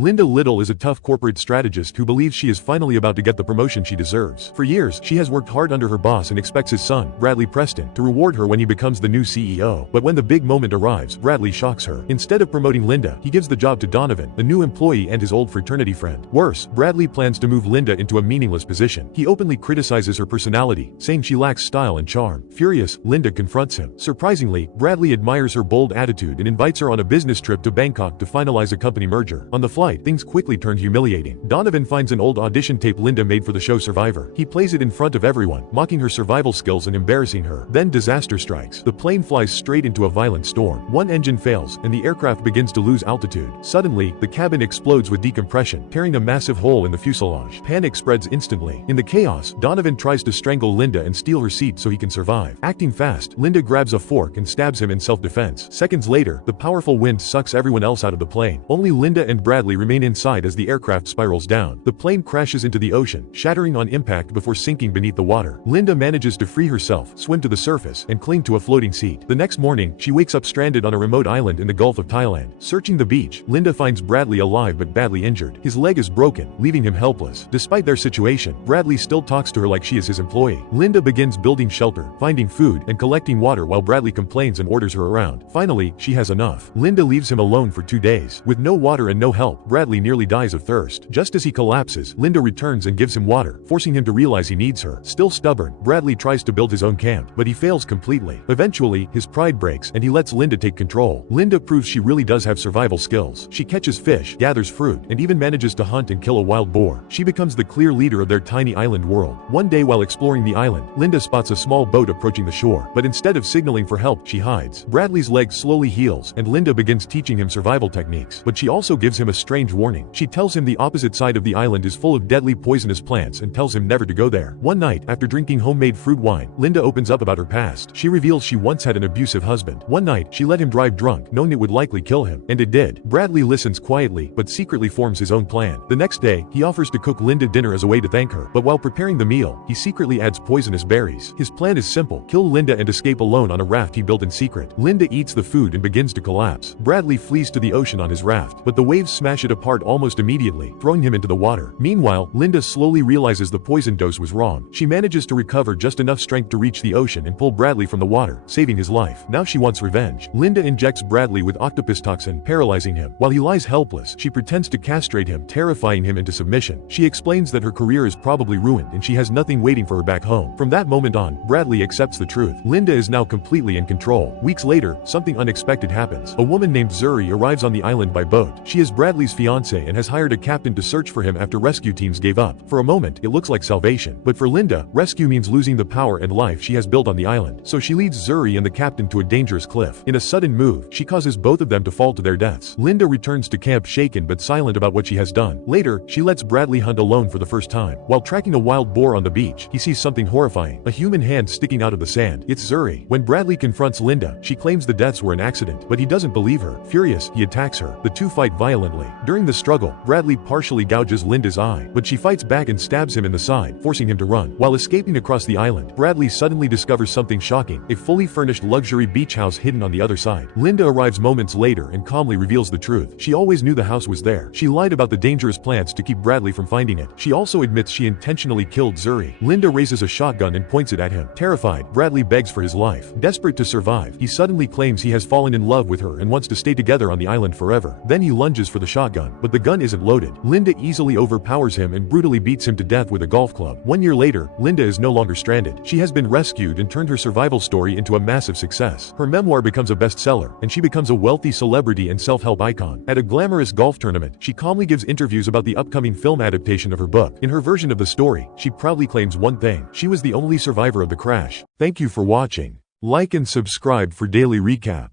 Linda Little is a tough corporate strategist who believes she is finally about to get the promotion she deserves. For years, she has worked hard under her boss and expects his son, Bradley Preston, to reward her when he becomes the new CEO. But when the big moment arrives, Bradley shocks her. Instead of promoting Linda, he gives the job to Donovan, a new employee and his old fraternity friend. Worse, Bradley plans to move Linda into a meaningless position. He openly criticizes her personality, saying she lacks style and charm. Furious, Linda confronts him. Surprisingly, Bradley admires her bold attitude and invites her on a business trip to Bangkok to finalize a company merger. On the flight, things quickly turn humiliating. Donovan finds an old audition tape Linda made for the show Survivor. He plays it in front of everyone, mocking her survival skills and embarrassing her. Then disaster strikes. The plane flies straight into a violent storm. One engine fails, and the aircraft begins to lose altitude. Suddenly, the cabin explodes with decompression, tearing a massive hole in the fuselage. Panic spreads instantly. In the chaos, Donovan tries to strangle Linda and steal her seat so he can survive. Acting fast, Linda grabs a fork and stabs him in self-defense. Seconds later, the powerful wind sucks everyone else out of the plane. Only Linda and Bradley remain inside as the aircraft spirals down. The plane crashes into the ocean, shattering on impact before sinking beneath the water. Linda manages to free herself, swim to the surface, and cling to a floating seat. The next morning, she wakes up stranded on a remote island in the Gulf of Thailand. Searching the beach, Linda finds Bradley alive but badly injured. His leg is broken, leaving him helpless. Despite their situation, Bradley still talks to her like she is his employee. Linda begins building shelter, finding food, and collecting water while Bradley complains and orders her around. Finally, she has enough. Linda leaves him alone for 2 days. With no water and no help, Bradley nearly dies of thirst. Just as he collapses, Linda returns and gives him water, forcing him to realize he needs her. Still stubborn, Bradley tries to build his own camp, but he fails completely. Eventually, his pride breaks and he lets Linda take control. Linda proves she really does have survival skills. She catches fish, gathers fruit, and even manages to hunt and kill a wild boar. She becomes the clear leader of their tiny island world. One day while exploring the island, Linda spots a small boat approaching the shore, but instead of signaling for help, she hides. Bradley's leg slowly heals, and Linda begins teaching him survival techniques, but she also gives him a strange warning. She tells him the opposite side of the island is full of deadly poisonous plants and tells him never to go there. One night, after drinking homemade fruit wine, Linda opens up about her past. She reveals she once had an abusive husband. One night, she let him drive drunk, knowing it would likely kill him, and it did. Bradley listens quietly, but secretly forms his own plan. The next day, he offers to cook Linda dinner as a way to thank her, but while preparing the meal, he secretly adds poisonous berries. His plan is simple: kill Linda and escape alone on a raft he built in secret. Linda eats the food and begins to collapse. Bradley flees to the ocean on his raft, but the waves smash it apart almost immediately, throwing him into the water. Meanwhile, Linda slowly realizes the poison dose was wrong. She manages to recover just enough strength to reach the ocean and pull Bradley from the water, saving his life. Now she wants revenge. Linda injects Bradley with octopus toxin, paralyzing him. While he lies helpless, she pretends to castrate him, terrifying him into submission. She explains that her career is probably ruined and she has nothing waiting for her back home. From that moment on, Bradley accepts the truth. Linda is now completely in control. Weeks later, something unexpected happens. A woman named Zuri arrives on the island by boat. She is Bradley's fiancée and has hired a captain to search for him after rescue teams gave up. For a moment, it looks like salvation. But for Linda, rescue means losing the power and life she has built on the island. So she leads Zuri and the captain to a dangerous cliff. In a sudden move, she causes both of them to fall to their deaths. Linda returns to camp shaken but silent about what she has done. Later, she lets Bradley hunt alone for the first time. While tracking a wild boar on the beach, he sees something horrifying: a human hand sticking out of the sand. It's Zuri. When Bradley confronts Linda, she claims the deaths were an accident, but he doesn't believe her. Furious, he attacks her. The two fight violently. During the struggle, Bradley partially gouges Linda's eye, but she fights back and stabs him in the side, forcing him to run. While escaping across the island, Bradley suddenly discovers something shocking: a fully furnished luxury beach house hidden on the other side. Linda arrives moments later and calmly reveals the truth. She always knew the house was there. She lied about the dangerous plants to keep Bradley from finding it. She also admits she intentionally killed Zuri. Linda raises a shotgun and points it at him. Terrified, Bradley begs for his life. Desperate to survive, he suddenly claims he has fallen in love with her and wants to stay together on the island forever. Then he lunges for the shotgun, but the gun isn't loaded. Linda easily overpowers him and brutally beats him to death with a golf club. 1 year later, Linda is no longer stranded. She has been rescued and turned her survival story into a massive success. Her memoir becomes a bestseller, and she becomes a wealthy celebrity and self-help icon. At a glamorous golf tournament, she calmly gives interviews about the upcoming film adaptation of her book. In her version of the story, she proudly claims one thing: she was the only survivor of the crash. Thank you for watching. Like and subscribe for daily recap.